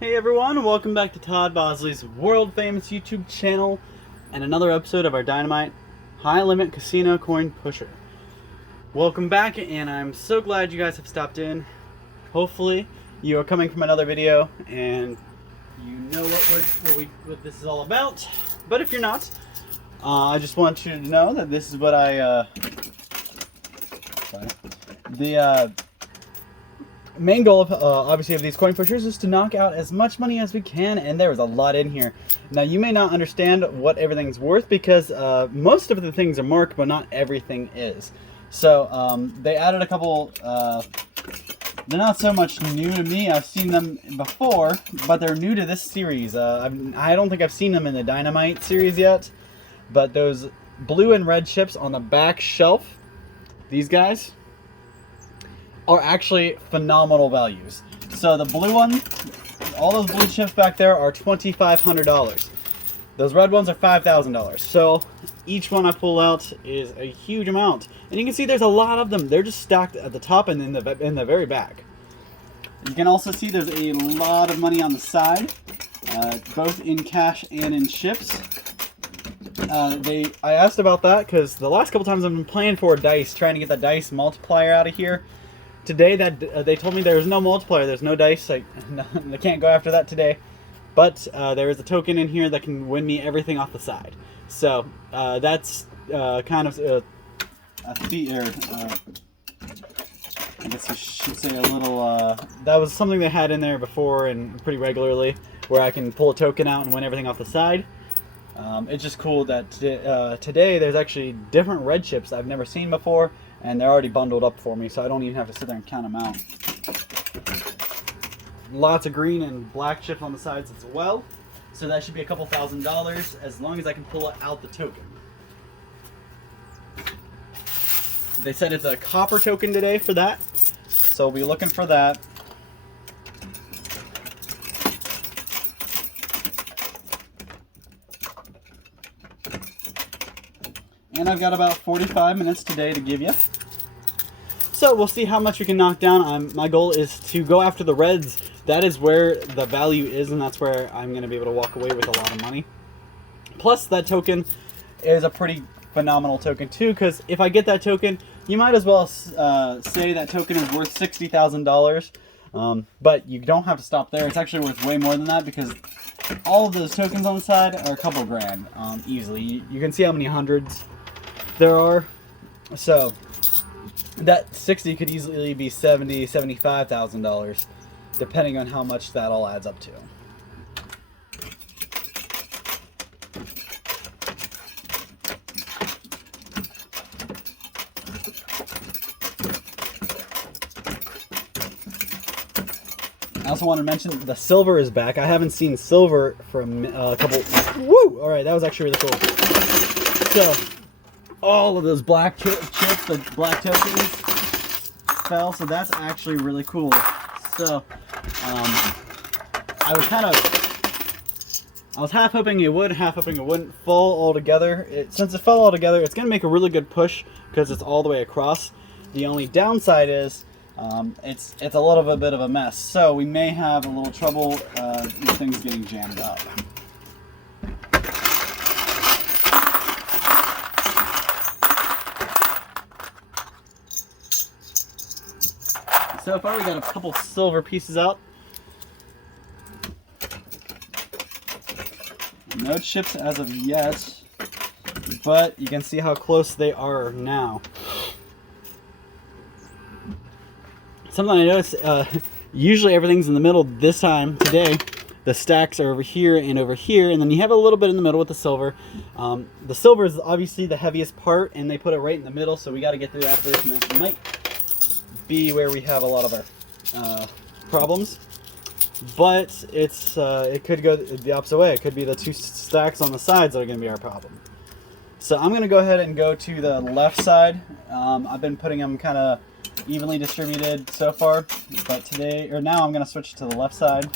Hey everyone, welcome back to Todd Bosley's world famous YouTube channel and another episode of our Dynamite High Limit Casino Coin Pusher. Welcome back, and I'm so glad you guys have stopped in. Hopefully you are coming from another video and you know what this is all about. But if you're not, I just want you to know that this is what the main goal of obviously of these coin pushers is to knock out as much money as we can, and there is a lot in here. Now you may not understand what everything's worth because most of the things are marked, but not everything is. So they added a couple. They're not so much new to me. I've seen them before, but they're new to this series. I don't think I've seen them in the Dynamite series yet, but those blue and red chips on the back shelf, these guys, are actually phenomenal values. So the blue one, all those blue chips back there are $2,500. Those red ones are $5,000. So each one I pull out is a huge amount, and you can see there's a lot of them. They're just stacked at the top and in the very back. You can also see there's a lot of money on the side, both in cash and in chips. I asked about that because the last couple times I've been playing for dice, trying to get the dice multiplier out of here. Today they told me there's no multiplier, there's no dice. They can't go after that today. But there is a token in here that can win me everything off the side. So that's kind of a feat, or I guess you should say a little. That was something they had in there before and pretty regularly, where I can pull a token out and win everything off the side. It's just cool that today there's actually different red chips I've never seen before, and they're already bundled up for me, so I don't even have to sit there and count them out. Lots of green and black chips on the sides as well, so that should be a couple $1,000 as long as I can pull out the token. They said it's a copper token today for that, so we'll be looking for that. And I've got about 45 minutes today to give you. So we'll see how much we can knock down. My goal is to go after the reds. That is where the value is, and that's where I'm going to be able to walk away with a lot of money. Plus, that token is a pretty phenomenal token too, because if I get that token, you might as well say that token is worth $60,000. But you don't have to stop there. It's actually worth way more than that, because all of those tokens on the side are a couple grand easily. You can see how many hundreds there are. So that 60 could easily be $70,000, $75,000, depending on how much that all adds up to. I also want to mention the silver is back. I haven't seen silver for a couple. Woo! All right, that was actually really cool. So all of those black chips, the black tokens, fell. So that's actually really cool. So I was half hoping it would, half hoping it wouldn't fall all together. Since it fell all together, it's going to make a really good push because it's all the way across. The only downside is it's a little bit of a mess, so we may have a little trouble with things getting jammed up. So far we got a couple silver pieces out. No chips as of yet, but you can see how close they are now. Something I noticed, usually everything's in the middle. This time, today, the stacks are over here, and then you have a little bit in the middle with the silver. The silver is obviously the heaviest part, and they put it right in the middle, so we got to get through that first, and that might be where we have a lot of our problems. But it could go the opposite way. It could be the two stacks on the sides that are going to be our problem. So I'm going to go ahead and go to the left side. I've been putting them kind of evenly distributed so far, but now I'm going to switch to the left side.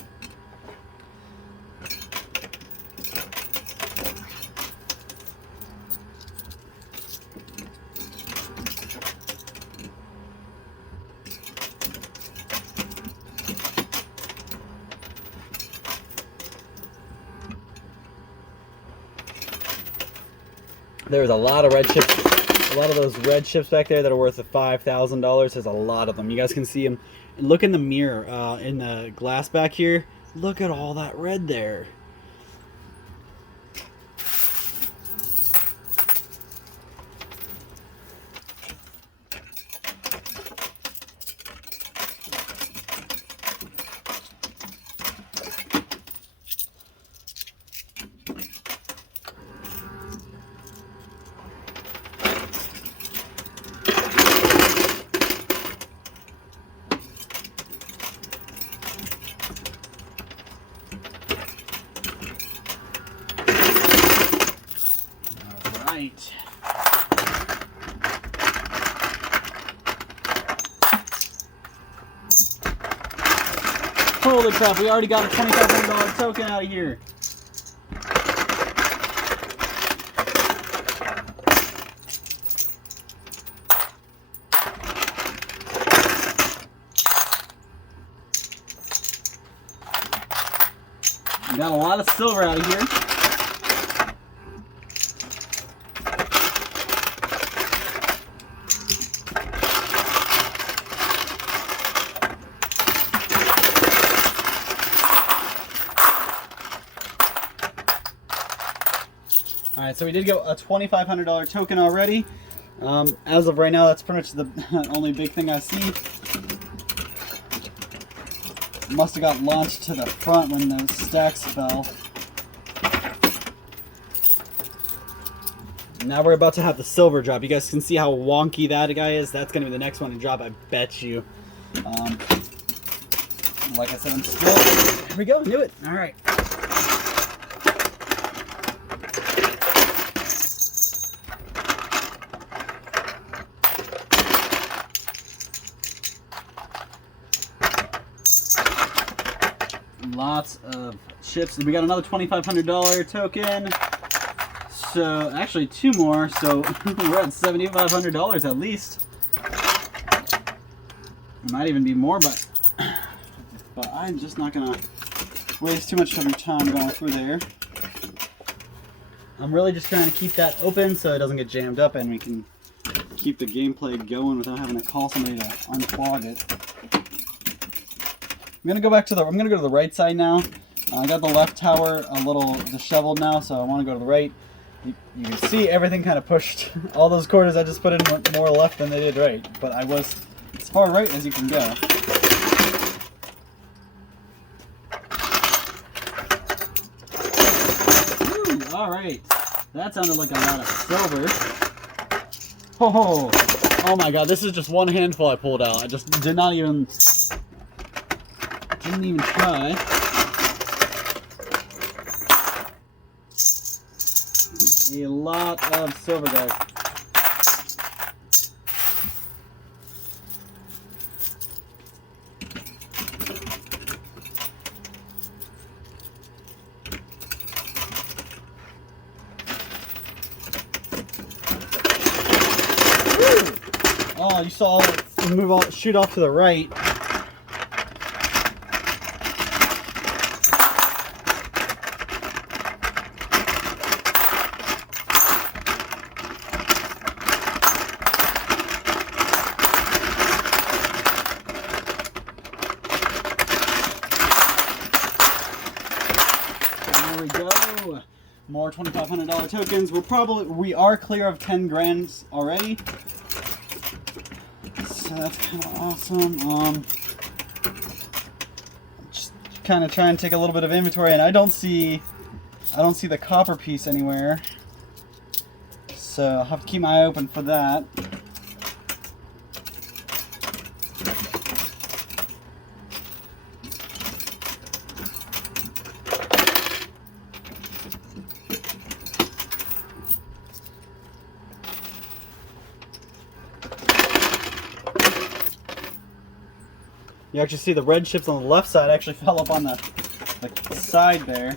There's a lot of red chips. A lot of those red chips back there that are worth $5,000. There's a lot of them. You guys can see them. And look in the mirror, in the glass back here. Look at all that red there. Right. Holy crap, we already got a $2,500 token out of here. We got a lot of silver out of here. Alright, so we did get a $2,500 token already. As of right now, that's pretty much the only big thing I see. Must have got launched to the front when the stacks fell. Now we're about to have the silver drop. You guys can see how wonky that guy is. That's going to be the next one to drop, I bet you. Like I said, I'm still... Here we go, knew it. Alright. Lots of chips. We got another $2,500 token. So, actually two more. So, we're at $7,500 at least. It might even be more, but I'm just not going to waste too much of your time going through there. I'm really just trying to keep that open so it doesn't get jammed up and we can keep the gameplay going without having to call somebody to unclog it. I'm gonna go to the right side now. I got the left tower a little disheveled now, so I want to go to the right. You can see everything kind of pushed. All those quarters I just put in went more left than they did right, but I was as far right as you can go. Ooh, all right, that sounded like a lot of silver. Oh my God, this is just one handful I pulled out. I just didn't even try. A lot of silver, guys. Oh, you saw it shoot off to the right. More $2,500 tokens. We are clear of 10 grand already. So that's kind of awesome. Just kind of trying to take a little bit of inventory, and I don't see the copper piece anywhere. So I'll have to keep my eye open for that. You actually see the red chips on the left side actually fell up on the side there.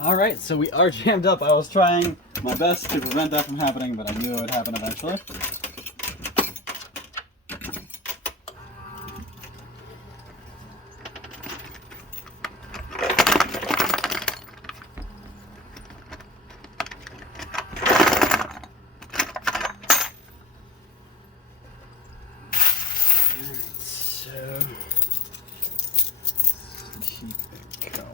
Alright, so we are jammed up. I was trying my best to prevent that from happening, but I knew it would happen eventually. So keep it going.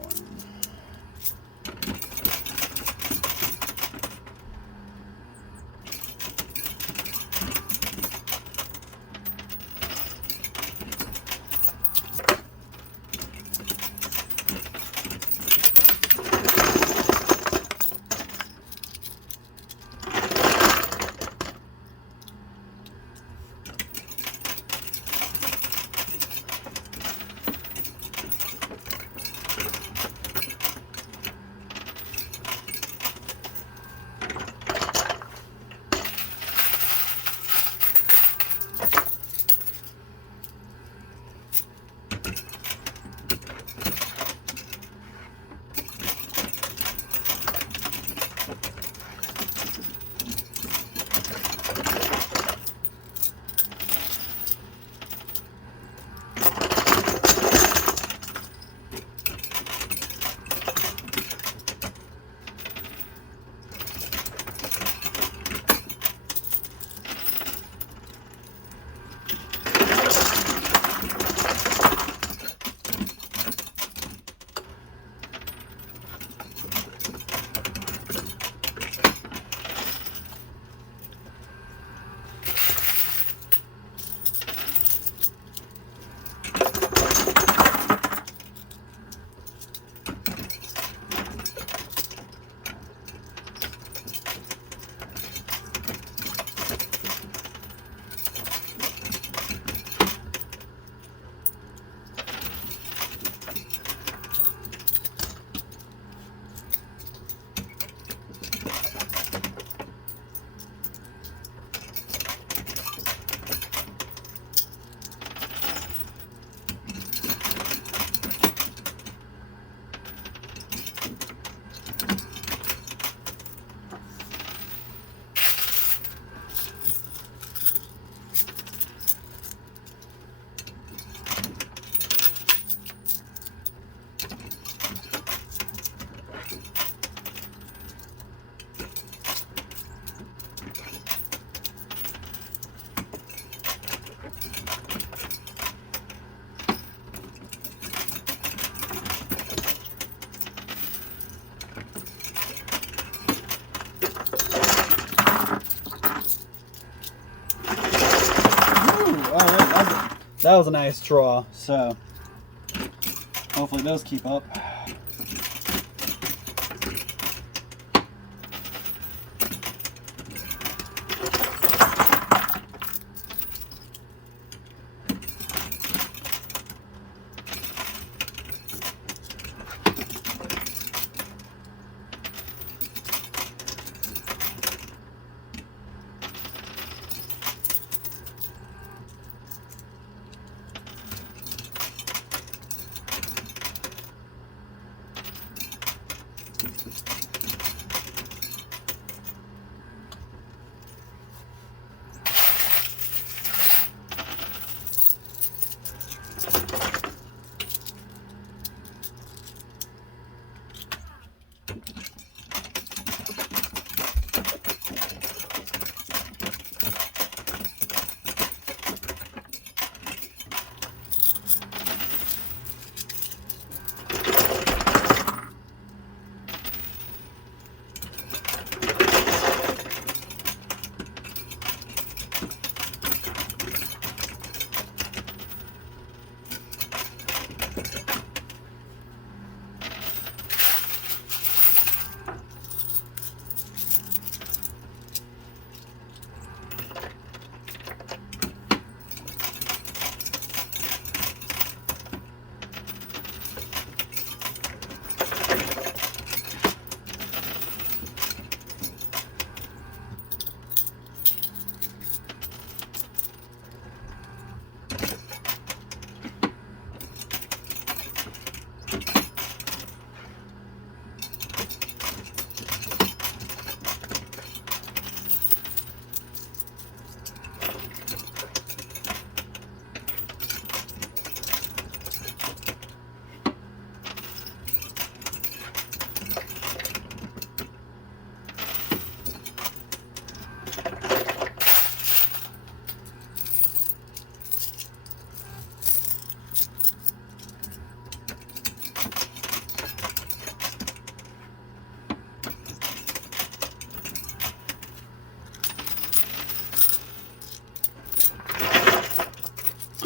Alright, that was a nice draw, so hopefully those keep up.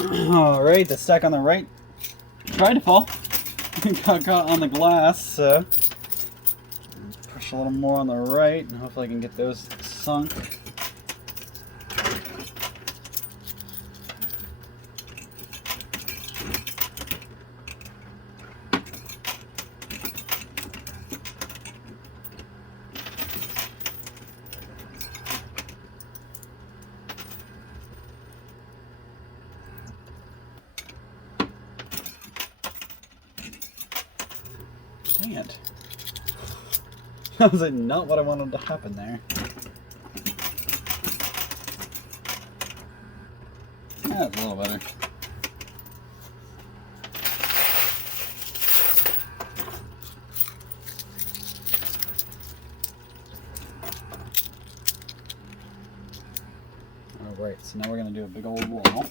Alright, the stack on the right tried to fall. Got caught on the glass, so push a little more on the right, and hopefully I can get those sunk. Dang it. That was not what I wanted to happen there. That's a little better. Alright, so now we're going to do a big old wall.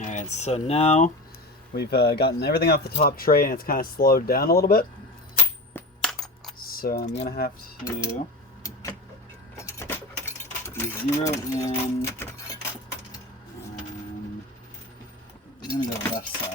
Alright, so now we've gotten everything off the top tray and it's kind of slowed down a little bit. So I'm going to have to zero in, I'm going to go left side.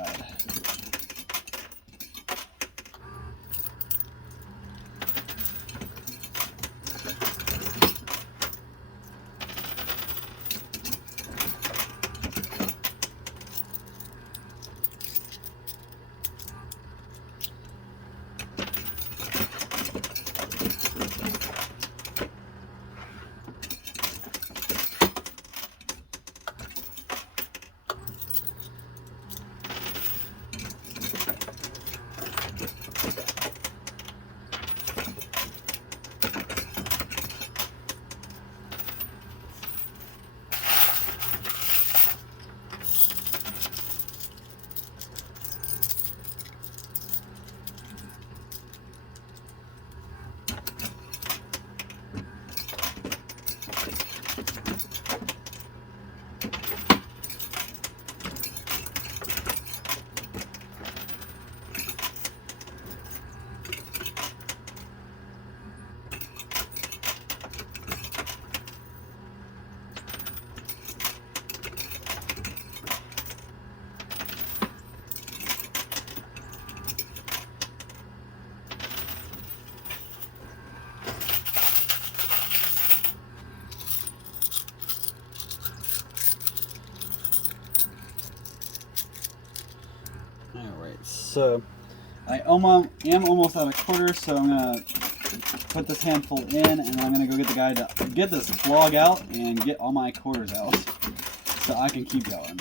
Alright, so I am almost out of quarters, so I'm going to put this handful in, and then I'm going to go get the guy to get this flog out and get all my quarters out so I can keep going.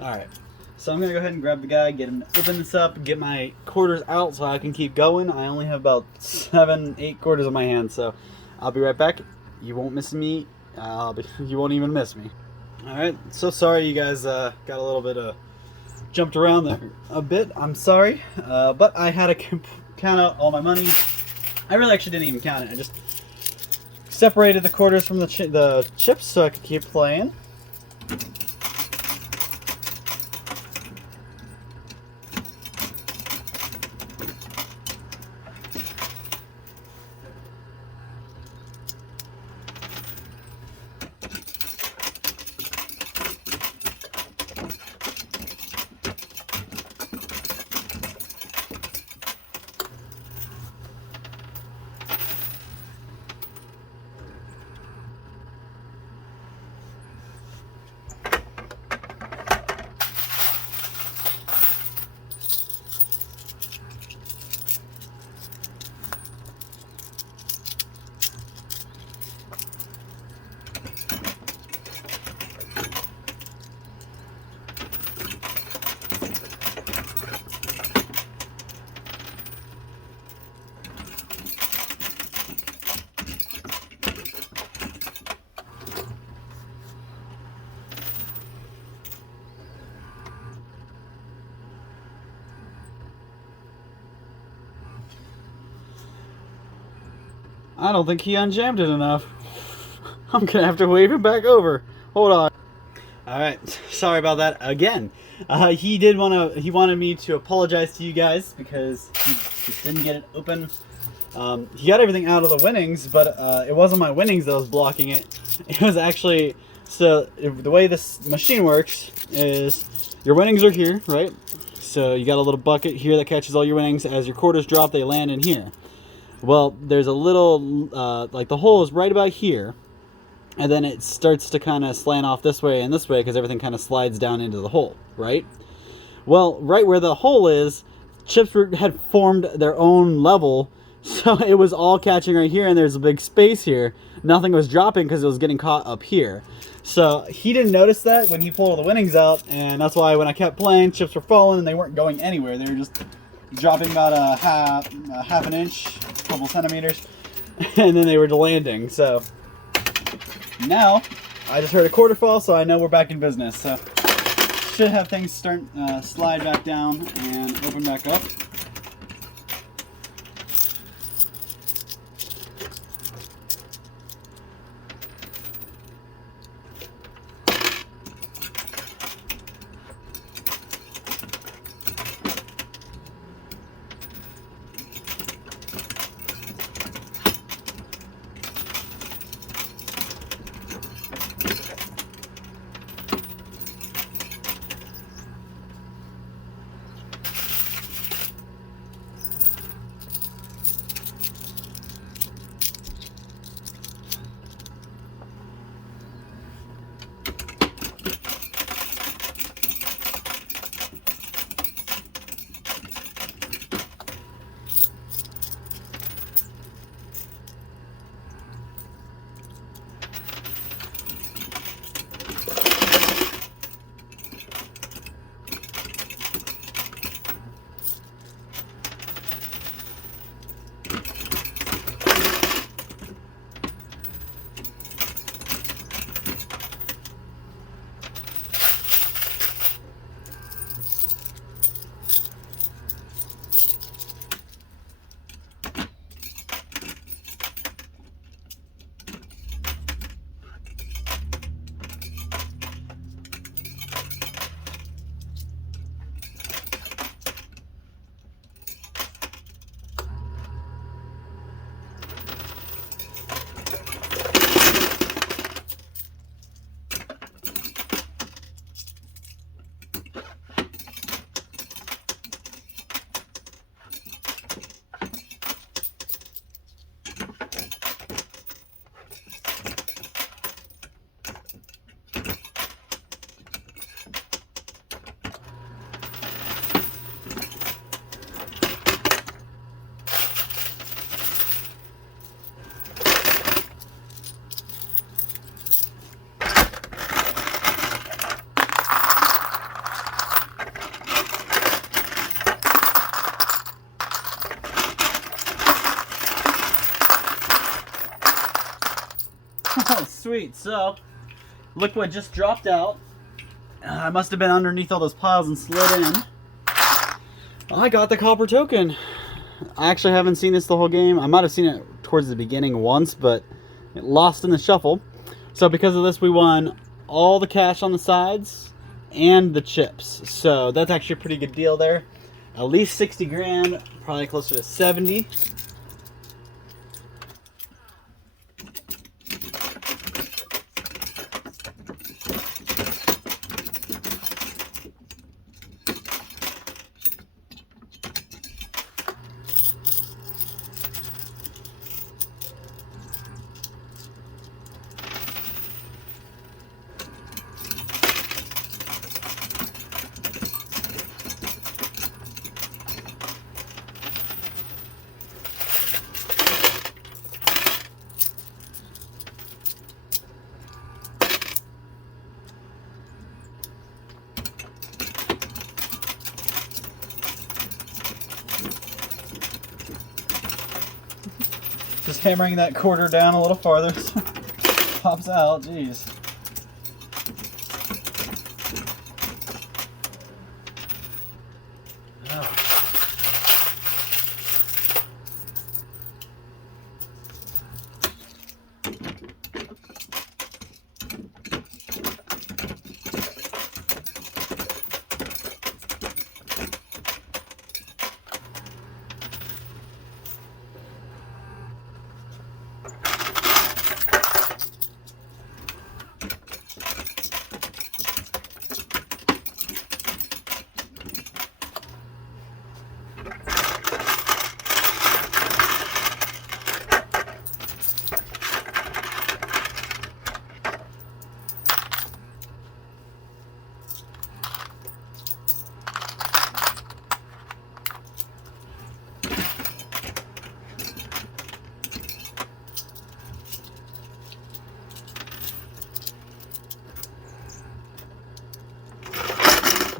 Alright, so I'm going to go ahead and grab the guy, get him to open this up, get my quarters out so I can keep going. I only have about 7-8 quarters in my hand, so I'll be right back. You won't miss me. You won't even miss me. Alright, so sorry you guys got a little bit jumped around there a bit. I'm sorry, but I had to count out all my money. I really actually didn't even count it. I just separated the quarters from the chips so I could keep playing. I don't think he unjammed it enough. I'm gonna have to wave him back over. Hold on. Alright, sorry about that again. He wanted me to apologize to you guys because he just didn't get it open. He got everything out of the winnings, but it wasn't my winnings that was blocking it. It was actually, the way this machine works is your winnings are here, right? So you got a little bucket here that catches all your winnings. As your quarters drop, they land in here. Well, there's a little, like the hole is right about here, and then it starts to kind of slant off this way and this way because everything kind of slides down into the hole, right? Well, right where the hole is, chips had formed their own level, so it was all catching right here, and there's a big space here. Nothing was dropping because it was getting caught up here. So he didn't notice that when he pulled all the winnings out, and that's why when I kept playing, chips were falling and they weren't going anywhere. They were just dropping about a half an inch, a couple centimeters, and then they were landing. So now I just heard a quarter fall, so I know we're back in business. So should have things slide back down and open back up. Sweet. So, look what just dropped out. I must have been underneath all those piles and slid in. I got the copper token. I actually haven't seen this the whole game. I might have seen it towards the beginning once, but it lost in the shuffle. So because of this, we won all the cash on the sides and the chips. So that's actually a pretty good deal there. At least 60 grand, probably closer to 70. Just hammering that quarter down a little farther so it pops out. Jeez. Oh.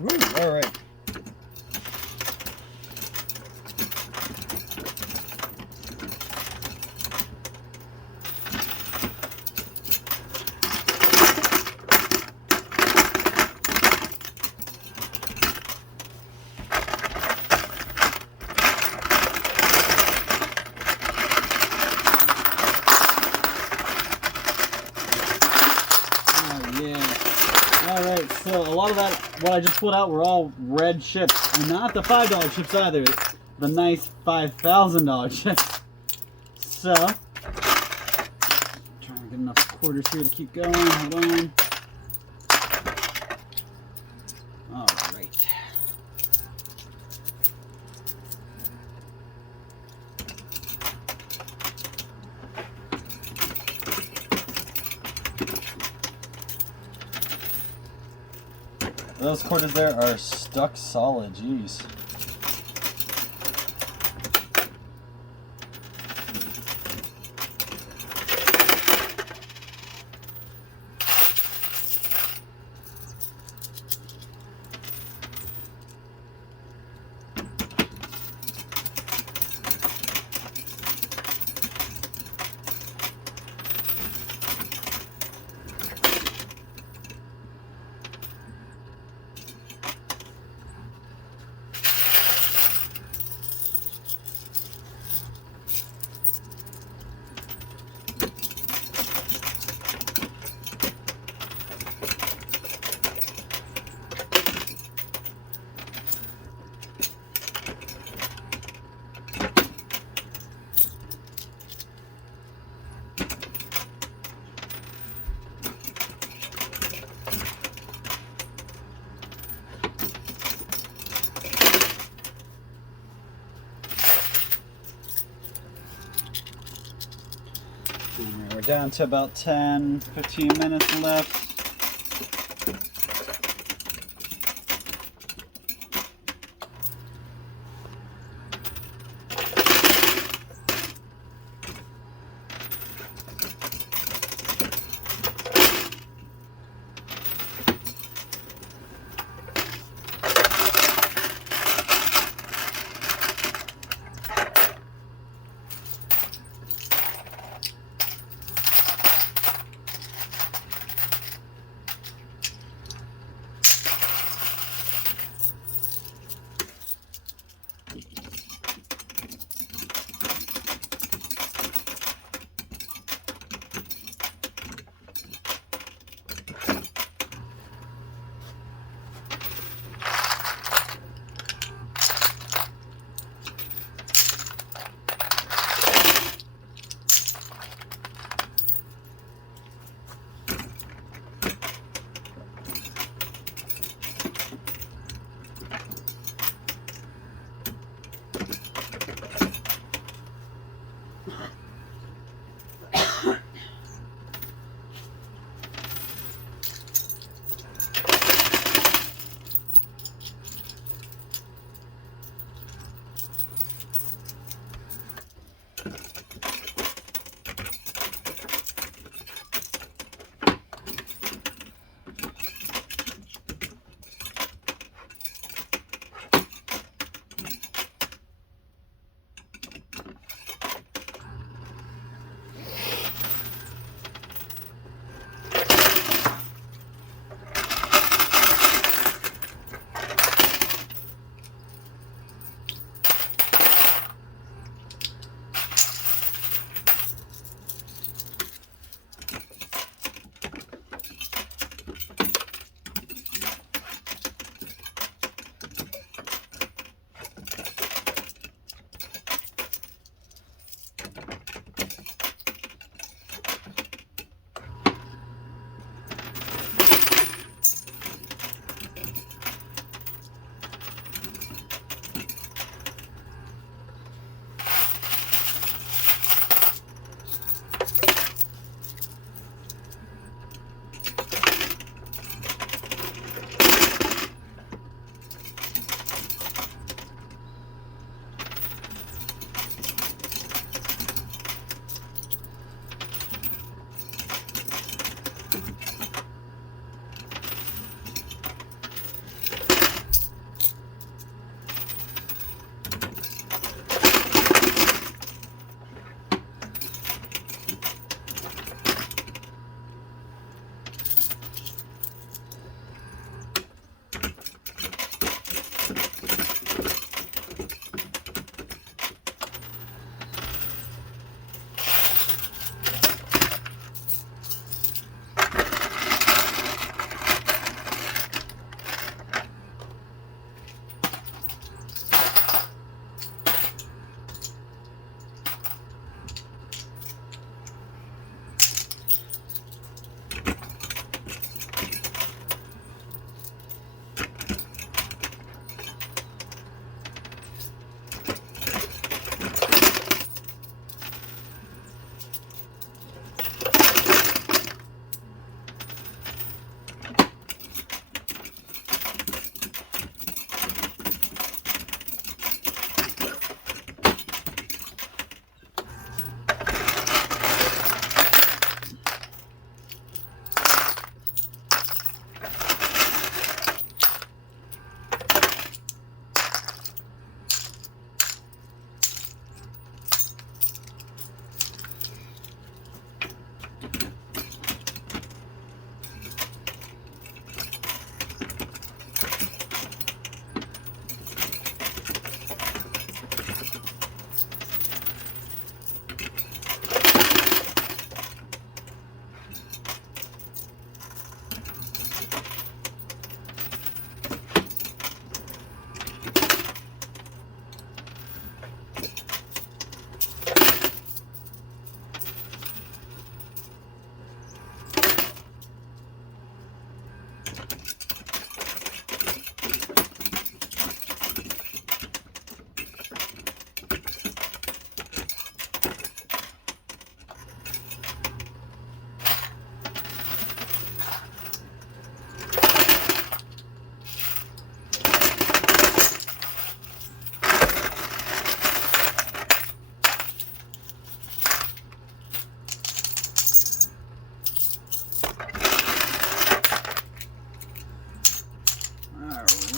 Ooh, all right. Alright, so a lot of that, what I just pulled out, were all red chips. And not the $5 chips either. The nice $5,000 chips. So, trying to get enough quarters here to keep going. Hold on. Alright. Those quarters there are stuck solid, jeez. We're down to about 10-15 minutes left.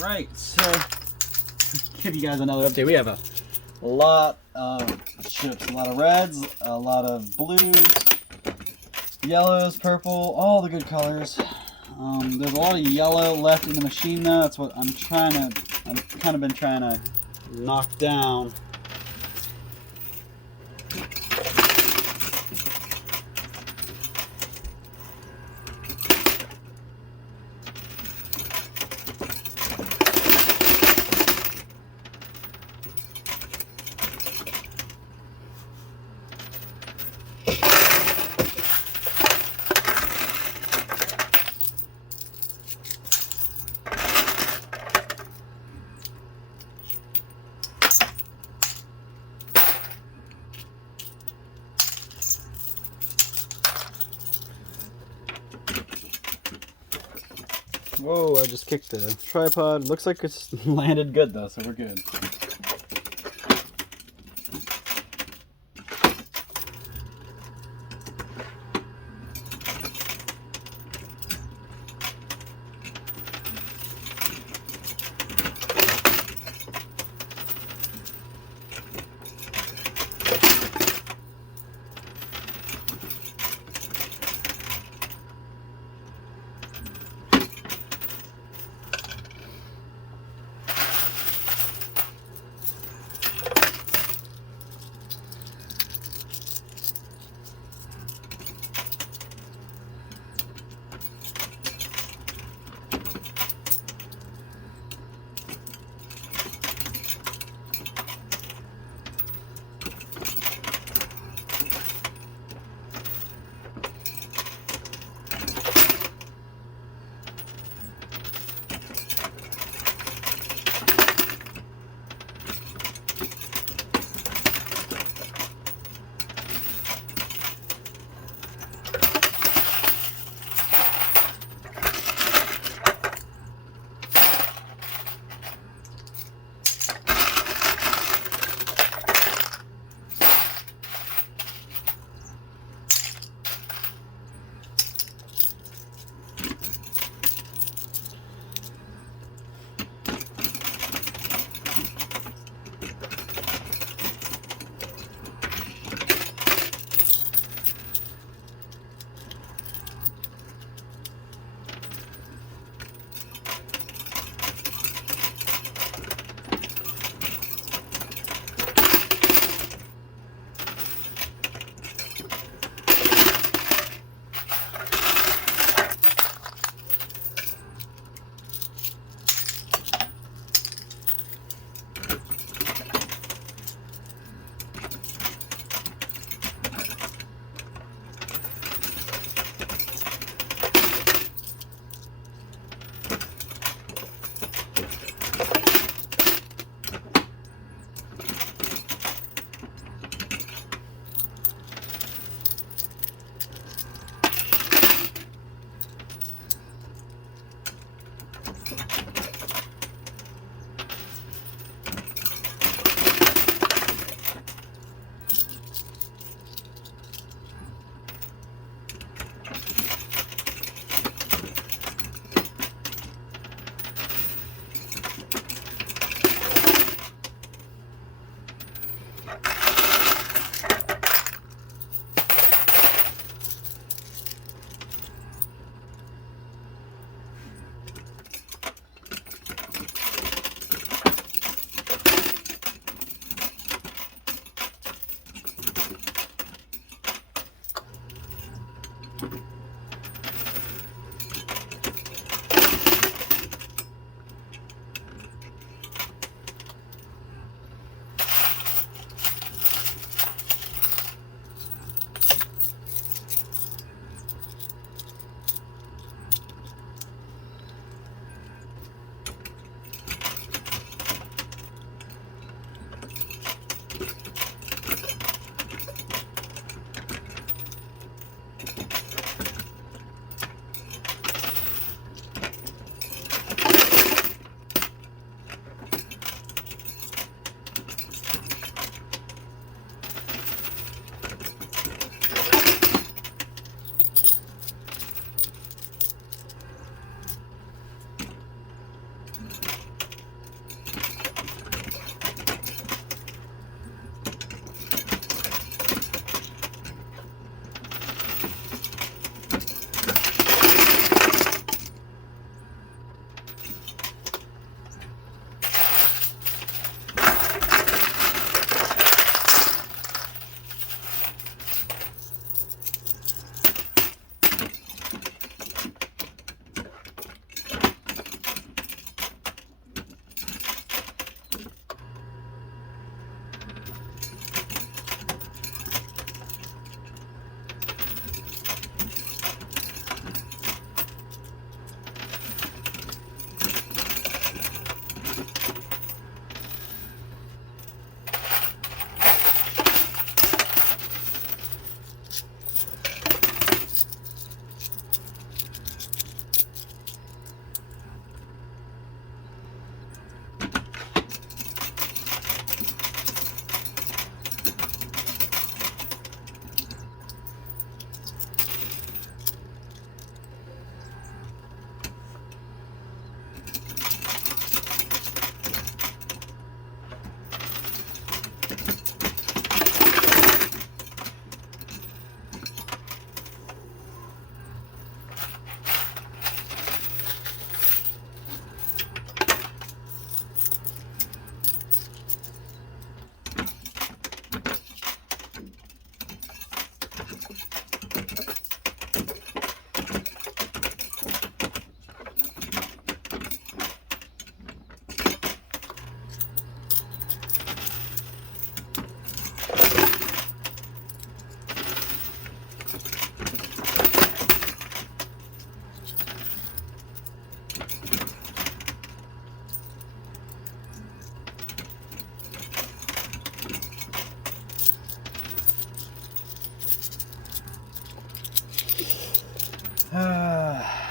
Alright, so give you guys another update. We have a lot of ships, a lot of reds, a lot of blues, yellows, purple, all the good colors. There's a lot of yellow left in the machine though. That's what I've kind of been trying to knock down. Whoa, I just kicked the tripod. Looks like it's landed good though, so we're good.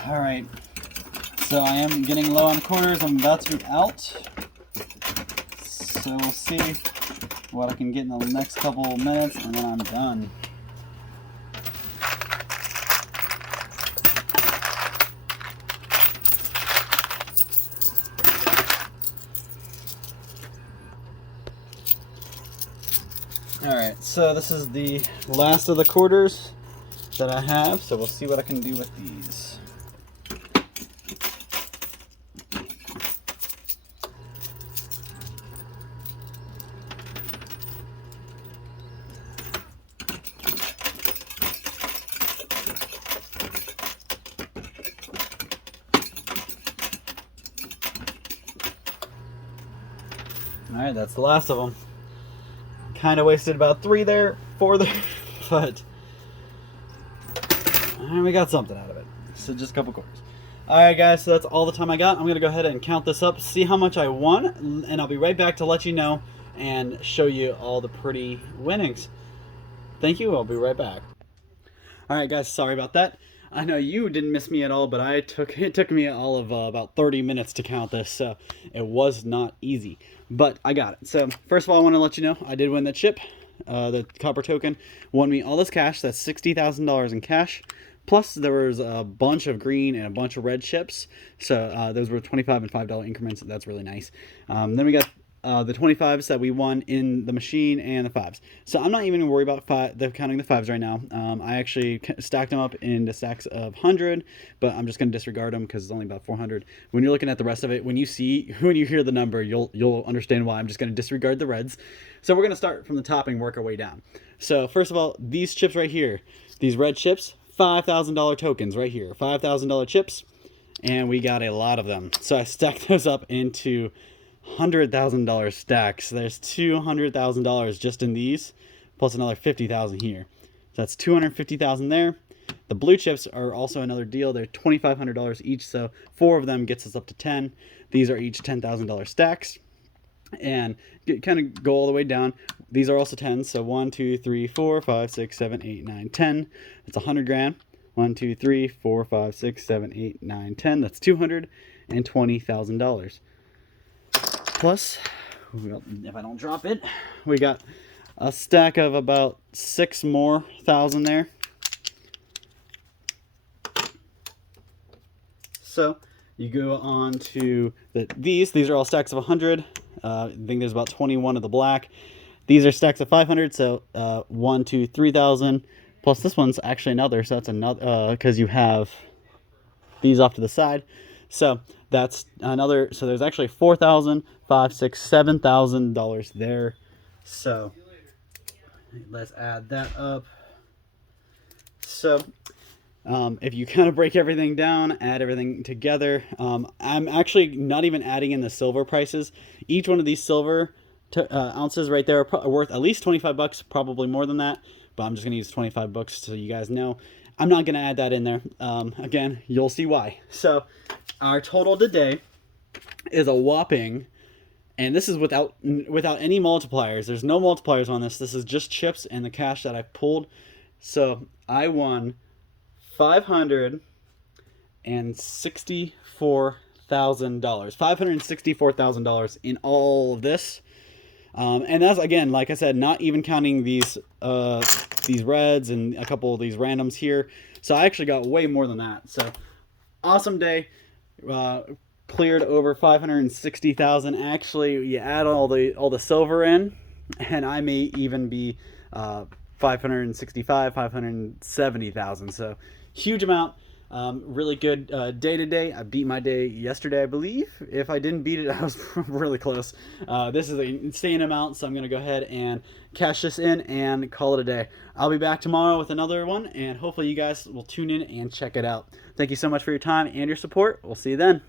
All right, so I am getting low on quarters. I'm about to be out. So we'll see what I can get in the next couple minutes, and then I'm done. Alright, so this is the last of the quarters that I have, so we'll see what I can do with these. Alright, that's the last of them. Kind of wasted about 4 there, but we got something out of it. So just a couple quarters. Alright guys, so that's all the time I got. I'm going to go ahead and count this up, see how much I won, and I'll be right back to let you know and show you all the pretty winnings. Thank you, I'll be right back. Alright guys, sorry about that. I know you didn't miss me at all, but it took me all of about 30 minutes to count this, so it was not easy. But I got it. So first of all, I want to let you know I did win the chip. The copper token won me all this cash. That's $60,000 in cash. Plus there was a bunch of green and a bunch of red chips. So those were $25 and $5 increments. That's really nice. Then we got the 25s that we won in the machine and the 5s. So I'm not even going to worry about counting the 5s right now. I actually stacked them up into stacks of 100, but I'm just going to disregard them because it's only about 400. When you're looking at the rest of it, when you hear the number, you'll understand why I'm just going to disregard the reds. So we're going to start from the top and work our way down. So first of all, these chips right here, these red chips, $5,000 tokens right here, $5,000 chips, and we got a lot of them. So I stacked those up into $100,000 stacks. There's $200,000 just in these, plus another $50,000 here. So that's $250,000 there. The blue chips are also another deal. They're $2,500 each, so 4 of them gets us up to 10. These are each $10,000 stacks, and kind of go all the way down. These are also 10s, so 1, 2, 3, 4, 5, 6, 7, 8, 9, 10. That's 100 grand. 1, 2, 3, 4, 5, 6, 7, 8, 9, 10. That's $220,000. Plus, if I don't drop it, we got a stack of about 6 more thousand there. So you go on to these are all stacks of 100. I think there's about 21 of the black. These are stacks of 500, so 1, 2, 3,000. Plus this one's actually another, so that's another, because you have these off to the side. So that's another, so there's actually $4,000, $5,000, $6,000, $7,000 there. So let's add that up. So if you kind of break everything down, add everything together, I'm actually not even adding in the silver prices. Each one of these silver ounces right there are worth at least 25 bucks, probably more than that, but I'm just going to use 25 bucks so you guys know. I'm not going to add that in there. Again, you'll see why. So our total today is a whopping, and this is without any multipliers. There's no multipliers on this. This is just chips and the cash that I pulled. So I won $564,000. $564,000 in all of this. And that's, again, like I said, not even counting these reds and a couple of these randoms here. So I actually got way more than that. So awesome day. Cleared over 560,000. Actually, you add all the silver in, and I may even be 570,000. So huge amount. Really good day today. I beat my day yesterday, I believe. If I didn't beat it, I was really close. This is an insane amount, so I'm going to go ahead and cash this in and call it a day. I'll be back tomorrow with another one, and hopefully you guys will tune in and check it out. Thank you so much for your time and your support. We'll see you then.